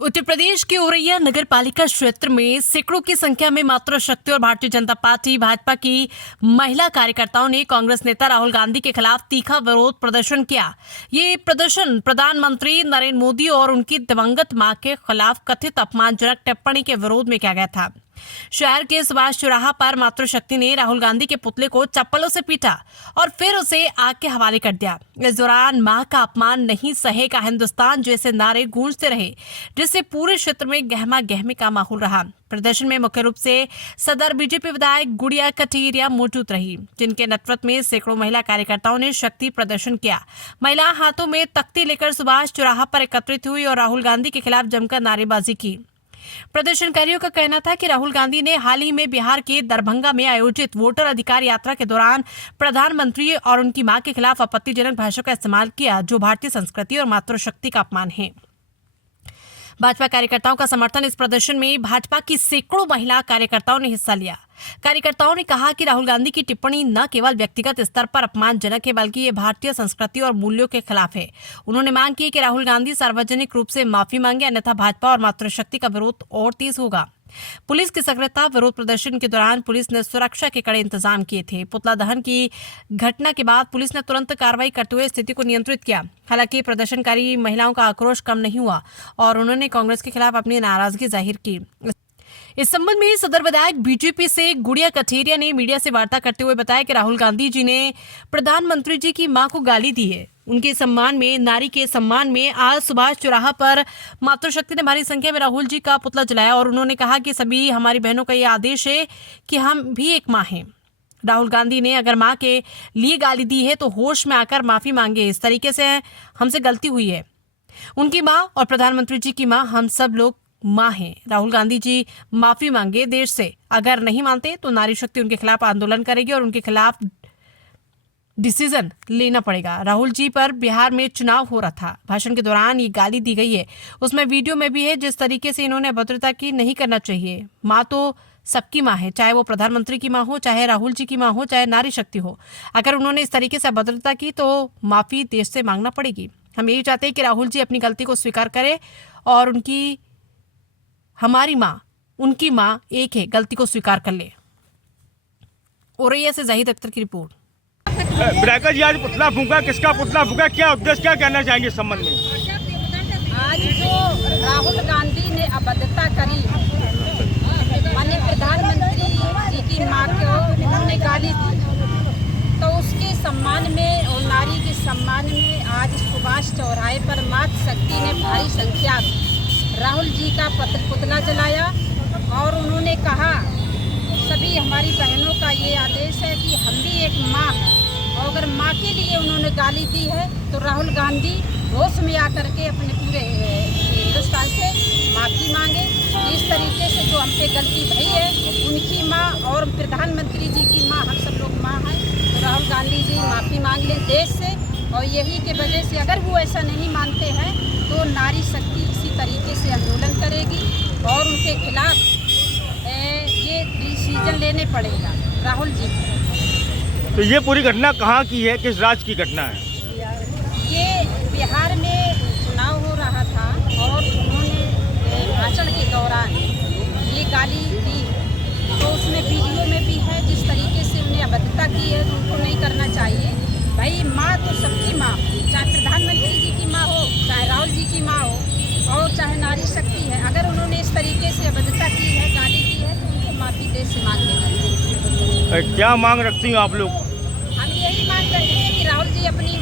उत्तर प्रदेश के औरैया नगर पालिका क्षेत्र में सैकड़ों की संख्या में मातृशक्ति और भारतीय जनता पार्टी भाजपा की महिला कार्यकर्ताओं ने कांग्रेस नेता राहुल गांधी के खिलाफ तीखा विरोध प्रदर्शन किया। ये प्रदर्शन प्रधानमंत्री नरेंद्र मोदी और उनकी दिवंगत मां के खिलाफ कथित अपमानजनक टिप्पणी के विरोध में किया गया था। शहर के सुभाष चौराहा पर मातृशक्ति ने राहुल गांधी के पुतले को चप्पलों से पीटा और फिर उसे आग के हवाले कर दिया। इस दौरान मां का अपमान नहीं सहेगा हिंदुस्तान जैसे नारे गूंजते रहे, जिससे पूरे क्षेत्र में गहमा गहमी का माहौल रहा। प्रदर्शन में मुख्य रूप से सदर बीजेपी विधायक गुड़िया कटेरिया मौजूद रही, जिनके नेतृत्व में सैकड़ों महिला कार्यकर्ताओं ने शक्ति प्रदर्शन किया। महिला हाथों में तख्ती लेकर सुभाष चौराहा पर एकत्रित हुई और राहुल गांधी के खिलाफ जमकर नारेबाजी की। प्रदर्शनकारियों का कहना था कि राहुल गांधी ने हाल ही में बिहार के दरभंगा में आयोजित वोटर अधिकार यात्रा के दौरान प्रधानमंत्री और उनकी मां के खिलाफ आपत्तिजनक भाषा का इस्तेमाल किया, जो भारतीय संस्कृति और मातृशक्ति का अपमान है। भाजपा कार्यकर्ताओं का समर्थन इस प्रदर्शन में भाजपा की सैकड़ों महिला कार्यकर्ताओं ने हिस्सा लिया। कार्यकर्ताओं ने कहा कि राहुल गांधी की टिप्पणी न केवल व्यक्तिगत स्तर पर अपमानजनक है, बल्कि ये भारतीय संस्कृति और मूल्यों के खिलाफ है। उन्होंने मांग की कि राहुल गांधी सार्वजनिक रूप से माफी मांगे, अन्यथा भाजपा और मातृशक्ति का विरोध और तेज होगा। पुलिस की सक्रियता। विरोध प्रदर्शन के दौरान पुलिस ने सुरक्षा के कड़े इंतजाम किए थे। पुतला दहन की घटना के बाद पुलिस ने तुरंत कार्रवाई करते हुए स्थिति को नियंत्रित किया। हालांकि प्रदर्शनकारी महिलाओं का आक्रोश कम नहीं हुआ और उन्होंने कांग्रेस के खिलाफ अपनी नाराजगी जाहिर की। इस संबंध में सदर विधायक बीजेपी से गुड़िया कटेरिया ने मीडिया से वार्ता करते हुए बताया कि राहुल गांधी जी ने प्रधानमंत्री जी की मां को गाली दी है। उनके सम्मान में, नारी के सम्मान में आज सुभाष चौराहा पर मातृशक्ति ने भारी संख्या में राहुल जी का पुतला जलाया और उन्होंने कहा कि सभी हमारी बहनों का यह आदेश है कि हम भी एक मां हैं। राहुल गांधी ने अगर मां के लिए गाली दी है तो होश में आकर माफी मांगे। इस तरीके से हमसे गलती हुई है। उनकी मां और प्रधानमंत्री जी की मां, हम सब लोग मां हैं। राहुल गांधी जी माफी मांगे देश से। अगर नहीं मानते तो नारी शक्ति उनके खिलाफ आंदोलन करेगी और उनके खिलाफ डिसीजन लेना पड़ेगा। राहुल जी पर बिहार में चुनाव हो रहा था। भाषण के दौरान ये गाली दी गई है, उसमें वीडियो में भी है। जिस तरीके से इन्होंने अभद्रता की, नहीं करना चाहिए। माँ तो सबकी माँ है, चाहे वो प्रधानमंत्री की माँ हो, चाहे राहुल जी की माँ हो, चाहे नारी शक्ति हो। अगर उन्होंने इस तरीके से अभद्रता की तो माफी देश से मांगना पड़ेगी। हम यही चाहते हैं कि राहुल जी अपनी गलती को स्वीकार करें और उनकी, हमारी माँ, उनकी माँ एक है, गलती को स्वीकार कर ले। औरैया से जाहिद अख्तर की रिपोर्ट। विधायक जी आज पुतला फूंका, किसका पुतला फूंका, क्या उद्देश्य, क्या कहना चाहेंगे इस संबंध में? आज जो राहुल गांधी ने अभद्रता करी, माननीय प्रधानमंत्री जी की मां को उन्होंने गाली दी, तो उसके सम्मान में और नारी के सम्मान में आज सुभाष चौराहे पर मातृशक्ति ने भारी संख्या राहुल जी का पुतला जलाया और उन्होंने कहा सभी हमारी बहनों का ये आदेश है कि हम भी एक माँ हैं। और अगर माँ के लिए उन्होंने गाली दी है तो राहुल गांधी होश में आकर के अपने पूरे हिंदुस्तान से माफ़ी मांगे। इस तरीके से जो हम पे गलती भई है, उनकी माँ और प्रधानमंत्री जी की माँ, हम सब लोग माँ हैं, तो राहुल गांधी जी माफ़ी मांग लें देश से। और यही के वजह से अगर वो ऐसा नहीं मानते हैं तो नारी शक्ति इसी तरीके से आंदोलन करेगी और उनके खिलाफ ये डिसीजन लेने पड़ेगा राहुल जी को। तो ये पूरी घटना कहाँ की है, किस राज्य की घटना है? ये बिहार में चुनाव हो रहा था और उन्होंने भाषण के दौरान ये गाली दी, तो उसमें वीडियो में भी है। जिस तरीके से उन्हें अभद्रता की है तो उनको नहीं करना चाहिए। भाई माँ तो सबकी माँ, चाहे प्रधानमंत्री जी की माँ हो, चाहे राहुल जी की माँ हो और चाहे नारी शक्ति है। अगर उन्होंने इस तरीके से अभद्रता की है, गाली की है, तो उनको माफ़ी देश से मांग लेना चाहिए। क्या मांग रखती हैं आप लोग? हम यही मांग करते हैं कि राहुल जी अपनी